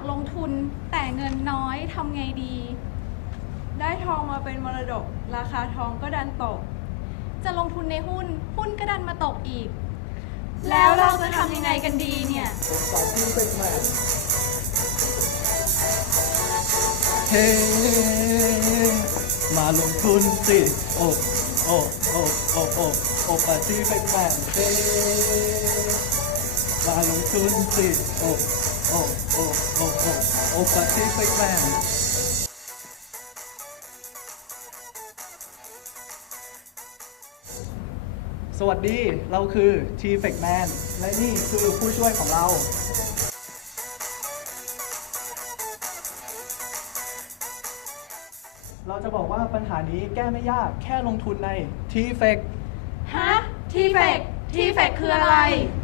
ากลงทุนแต่เงินน้อยทำไงดี ได้ทองมาเป็นมรดก ราคาทองก็ดันตก จะลงทุนในหุ้น หุ้นก็ดันมาตกอีก แล้วเราจะทำยังไงกันดีเนี่ยสองทีเป็นแมนเฮ้มาลงทุนสิโอ้โอ้โอ้โอ้โอ้โอ้ปาร์ตี้เป็นแมนเฮ้มาลงทุนสิโอ้โอ้โอ้ อ้โอ้โอ้ปาร์ตี้เป็นแมนสวัสดี เราคือ t f e c Man และนี่คือผู้ช่วยของเรา เราจะบอกว่าปัญหานี้แก้ไม่ยาก แค่ลงทุนใน t f e c ฮะทีเฟกทีเฟกคืออะไร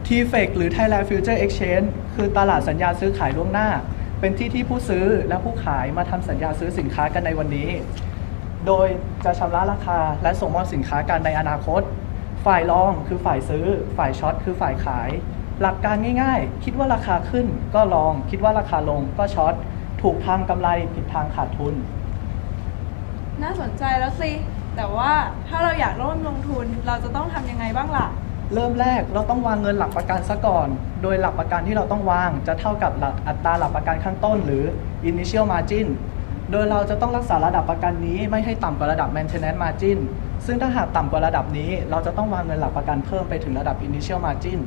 t f e c หรือ Thailand Future Exchange คือตลาดสัญญาซื้อขายล่วงหน้า เป็นที่ที่ผู้ซื้อและผู้ขายมาทำสัญญาซื้อสินค้ากันในวันนี้ โดยจะชำระราคาและส่งมอบสินค้ากันในอนาคต ฝ่ายรองคือฝ่ายซื้อ ฝ่ายช็อตคือฝ่ายขาย หลักการง่ายๆ คิดว่าราคาขึ้นก็ลอง คิดว่าราคาลงก็ช็อต ถูกทางกำไรผิดทางขาดทุน น่าสนใจแล้วสิ แต่ว่าถ้าเราอยากร่วมลงทุนเราจะต้องทำยังไงบ้างล่ะ เริ่มแรกเราต้องวางเงินหลักประกันซะก่อน โดยหลักประกันที่เราต้องวางจะเท่ากับหลักอัตราหลักประกันข้างต้น หรือ initial margin โดยเราจะต้องรักษาระดับประกันนี้ไม่ให้ต่ำกว่าระดับ maintenance margin ซึ่งถ้าหากต่ำกว่าระดับนี้ เราจะต้องวางเงินหลักประกันเพิ่มไปถึงระดับ initial margin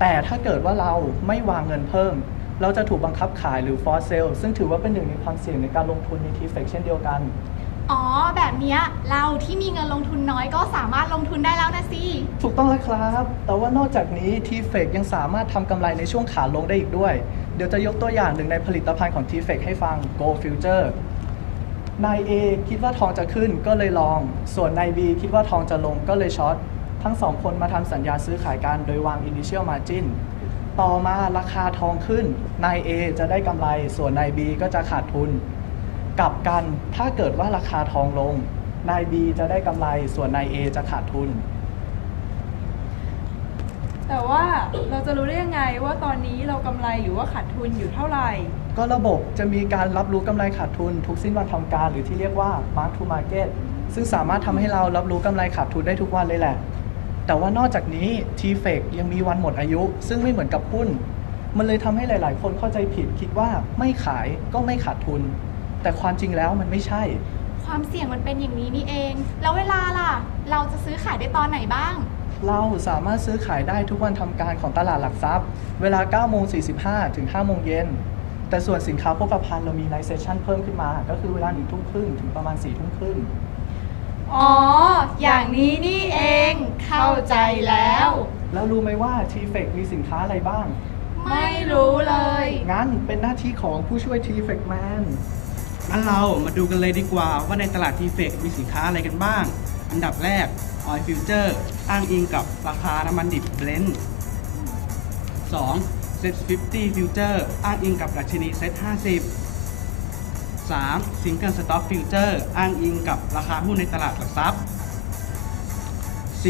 แต่ถ้าเกิดว่าเราไม่วางเงินเพิ่ม เราจะถูกบังคับขายหรือ force sale ซึ่งถือว่าเป็นหนึ่งในความเสี่ยงในการลงทุนใน t f e c เช่นเดียวกัน เนี้ยเราที่มีเงินลงทุนน้อยก็สามารถลงทุนได้แล้วนะสิ ถูกต้องแล้วครับ แต่ว่านอกจากนี้ t f e c ยังสามารถทำกำไรในช่วงขาลงได้อีกด้วย เดี๋ยวจะยกตัวอย่างหนึ่งในผลิตภัณฑ์ของ t f e c ให้ฟัง Go Future นาย A คิดว่าทองจะขึ้นก็เลยลอง ส่วนนาย B คิดว่าทองจะลงก็เลยช็อต ทั้งสองคนมาทำสัญญาซื้อขายกันโดยวาง Initial Margin ต่อมาราคาทองขึ้น นาย A จะได้กำไร ส่วนนาย B ก็จะขาดทุน กลับกันถ้าเกิดว่าราคาทองลง นาย B จะได้กำไรส่วนนาย A จะขาดทุน แต่ว่าเราจะรู้ได้ยังไงว่าตอนนี้เรากำไรหรือว่าขาดทุนอยู่เท่าไหร่ ก็ระบบจะมีการรับรู้กำไรขาดทุน ทุกสิ้นวันทำการหรือที่เรียกว่า mark to market ซึ่งสามารถทำให้เรารับรู้กำไรขาดทุนได้ทุกวันเลยแหละ แต่ว่านอกจากนี้ t f e c ยังมีวันหมดอายุ ซึ่งไม่เหมือนกับหุ้น มันเลยทำให้หลาย ๆ คนเข้าใจผิดคิดว่าไม่ขายก็ไม่ขาดทุน แต่ความจริงแล้วมันไม่ใช่ ความเสี่ยงมันเป็นอย่างนี้นี่เอง แล้วเวลาล่ะ เราจะซื้อขายได้ตอนไหนบ้าง เราสามารถซื้อขายได้ทุกวันทำการของตลาดหลักทรัพย์ เวลา9โมง45 ถึง5โมงเย็น แต่ส่วนสินค้าโภคภัณฑ์เรามีไลเซชันเพิ่มขึ้นมา ก็คือเวลา1ทุ่มครึ่งถึงประมาณ4ทุ่มครึ่งอ๋อ อย่างนี้นี่เอง เข้าใจแล้ว แล้วรู้ไหมว่า t f e c มีสินค้าอะไรบ้าง ไม่รู้เลย งั้นเป็นหน้าที่ของผู้ช่วย t f e c Man งั้นเรามาดูกันเลยดีกว่าว่าในตลาดทีเฟกมีสินค้าอะไรกันบ้าง อันดับแรก Oil Future อ้างอิงกับราคาน้ำมันดิบเบรนท์ 2. Set 50 Future อ้างอิงกับดัชนี Set 50 3. Single Stock Future อ้างอิงกับราคาหุ้นในตลาดหลักทรัพย์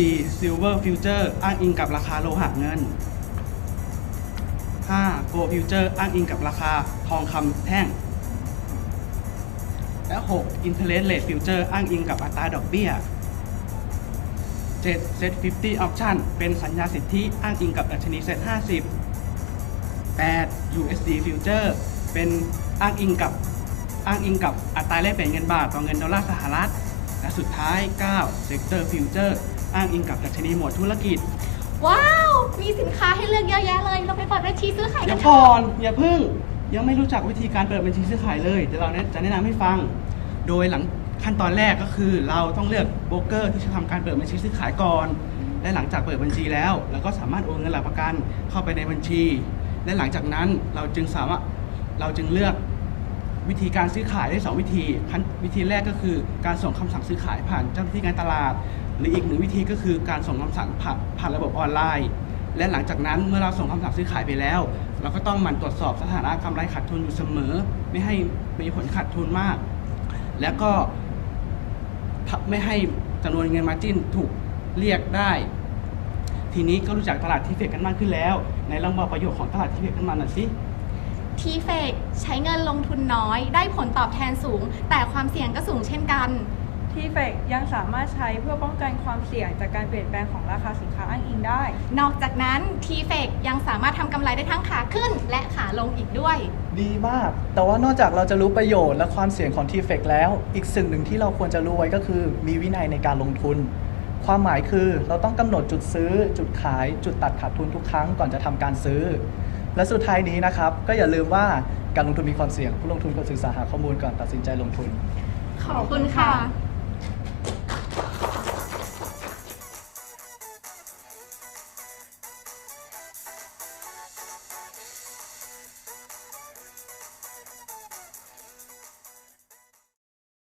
4. Silver Future อ้างอิงกับราคาโลหะเงิน 5. Gold Future อ้างอิงกับราคาทองคำแท่ง และ 6. Interest Rate Future อ้างอิงกับอัตราดอกเบี้ย 7. Set 50 Option เป็นสัญญาสิทธิอ้างอิงกับดัชนี Set 50 8. USD Future เป็นอ้างอิงกับอ้างอิงกับอัตราแลกเปลี่ยนเงินบาทต่อเงินดอลลาร์สหรัฐ และสุดท้าย 9. Sector Future อ้างอิงกับดัชนีหมวดธุรกิจ ว้าว มีสินค้าให้เลือกเยอะแยะเลย เราไปเปิดบัญชีซื้อขายเดี๋กัยนวเถก่ออะนอย่าเพึ่ง ยังไม่รู้จักวิธีการเปิดบัญชีซื้อขายเลยเดี๋ยวเราแนะจะแนะนำให้ฟัง โดยหลังขั้นตอนแรกก็คือ เราต้องเลือกโบรกเกอร์ที่จะทำการเปิดบัญชีซื้อขายก่อน และหลังจากเปิดบัญชีแล้วเราก็สามารถโอนเงินหลักประกันเข้าไปในบัญชี และหลังจากนั้นเราจึงสามารถเราจึงเลือกวิธีการซื้อขายได้สองวิธีขั้นวิธีแรกก็คือการส่งคำสั่งซื้อขายผ่านเจ้าหน้าที่การตลาด หรืออีกหนึ่งวิธีก็คือการส่งคำสั่งผ่านผ่านระบบออนไลน์ และหลังจากนั้นเมื่อเราส่งคำสั่งซื้อขายไปแล้ว เราก็ต้องหมันตรวจสอบสถานะกำไรขาดทุนอยู่เสมอ ไม่ให้มีผลขาดทุนมาก แล้วก็ไม่ให้จำนวนเงินมาจิ้นถูกเรียกได้ ทีนี้ก็รู้จักตลาดที่เฟกกันมากขึ้นแล้ว ในลองบอกประโยชน์ของตลาดที่เฟกกันมาหน่อยสิทีเฟกใช้เงินลงทุนน้อย ได้ผลตอบแทนสูง แต่ความเสี่ยงก็สูงเช่นกัน ที่เฟกยังสามารถใช้เพื่อป้องกันความเสี่ยงจากการเปลี่ยนแปลงของราคาสินค้าอ้างอิงได้ นอกจากนั้นทีเฟกยังสามารถทำกำไรได้ทั้งขาขึ้นและขาลงอีกด้วย ดีมาก แต่ว่านอกจากเราจะรู้ประโยชน์และความเสี่ยงของ t f e c แล้ว อีกสิ่งหนึ่งที่เราควรจะรู้ไว้ก็คือ มีวินัยในการลงทุน ความหมายคือเราต้องกำหนดจุดซื้อ จุดขาย จุดตัดขาดทุนทุกครั้งก่อนจะทำการซื้อ และสุดท้ายนี้นะครับก็อย่าลืมว่าการลงทุนมีความเสี่ยง ผู้ลงทุนควรศึกษาหาข้อมูลก่อนตัดสินใจลงทุน ขอบคุณค่ะ